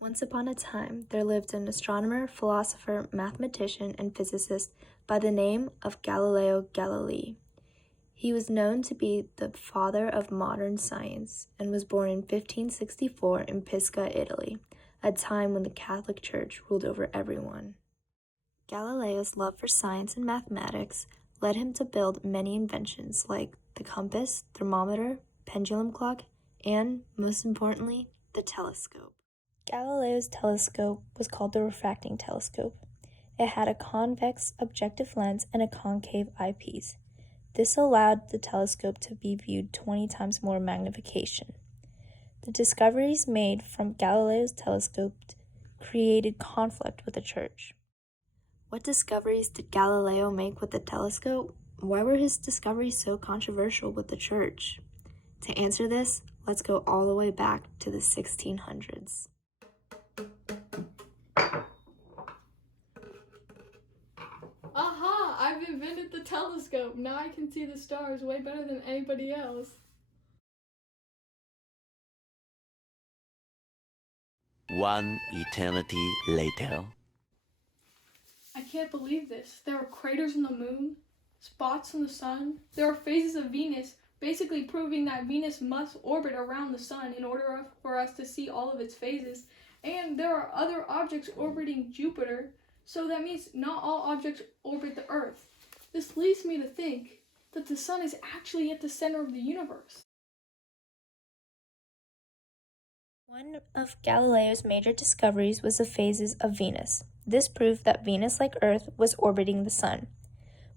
Once upon a time, there lived an astronomer, philosopher, mathematician, and physicist by the name of Galileo Galilei. He was known to be the father of modern science and was born in 1564 in Pisca, Italy, a time when the Catholic Church ruled over everyone. Galileo's love for science and mathematics led him to build many inventions like the compass, thermometer, pendulum clock, and, most importantly, the telescope. Galileo's telescope was called the refracting telescope. It had a convex objective lens and a concave eyepiece. This allowed the telescope to be viewed 20 times more magnification. The discoveries made from Galileo's telescope created conflict with the church. What discoveries did Galileo make with the telescope? Why were his discoveries so controversial with the church? To answer this, let's go all the way back to the 1600s. Aha! I've invented the telescope. Now I can see the stars way better than anybody else. One eternity later. I can't believe this. There are craters on the moon, spots on the sun. There are phases of Venus, basically proving that Venus must orbit around the sun in order for us to see all of its phases. And there are other objects orbiting Jupiter, so that means not all objects orbit the Earth. This leads me to think that the sun is actually at the center of the universe. One of Galileo's major discoveries was the phases of Venus. This proved that Venus, like Earth, was orbiting the sun.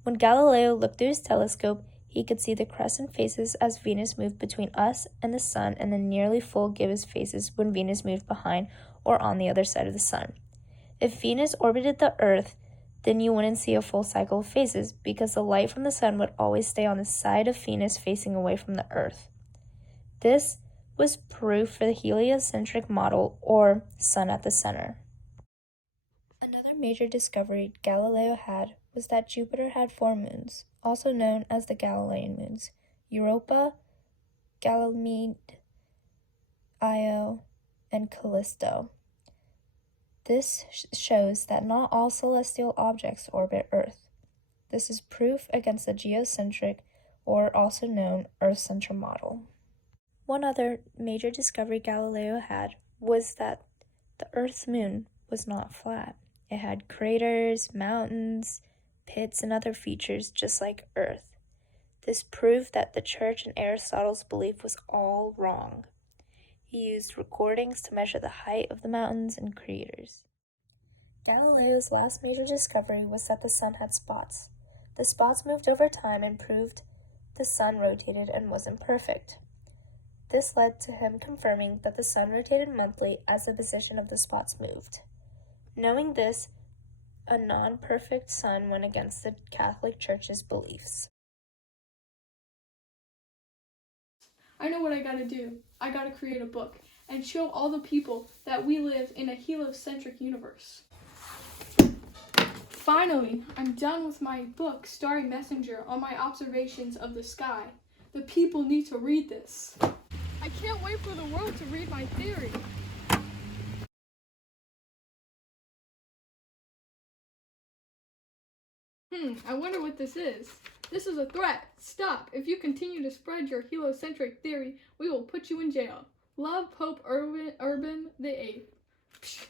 When Galileo looked through his telescope, he could see the crescent phases as Venus moved between us and the sun, and the nearly full gibbous phases when Venus moved behind or on the other side of the sun. If Venus orbited the Earth, then you wouldn't see a full cycle of phases because the light from the sun would always stay on the side of Venus facing away from the Earth. This was proof for the heliocentric model, or sun at the center. Another major discovery Galileo had was that Jupiter had 4 moons, also known as the Galilean moons: Europa, Ganymede, Io, and Callisto. This shows that not all celestial objects orbit Earth. This is proof against the geocentric, or also known Earth-centered model. One other major discovery Galileo had was that the Earth's moon was not flat. It had craters, mountains, pits, and other features just like Earth. This proved that the Church and Aristotle's belief was all wrong. He used recordings to measure the height of the mountains and craters. Galileo's last major discovery was that the sun had spots. The spots moved over time and proved the sun rotated and wasn't perfect. This led to him confirming that the sun rotated monthly as the position of the spots moved. Knowing this, a non-perfect sun went against the Catholic Church's beliefs. I know what I gotta do. I gotta create a book and show all the people that we live in a heliocentric universe. Finally, I'm done with my book, Starry Messenger, on my observations of the sky. The people need to read this. I can't wait for the world to read my theory. I wonder what this is. This is a threat. Stop. If you continue to spread your heliocentric theory, we will put you in jail. Love, Pope Urban the 8th.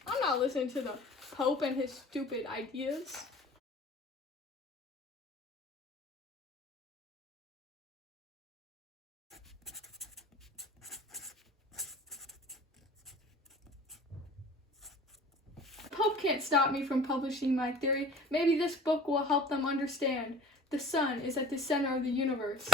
I'm not listening to the Pope and his stupid ideas. Pope can't stop me from publishing my theory. Maybe this book will help them understand. The sun is at the center of the universe.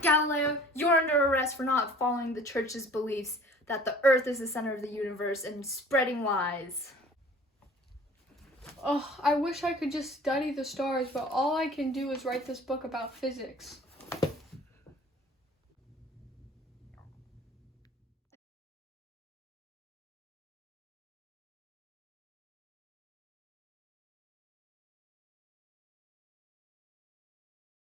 Galileo, you're under arrest for not following the church's beliefs that the earth is the center of the universe and spreading lies. Oh, I wish I could just study the stars, but all I can do is write this book about physics.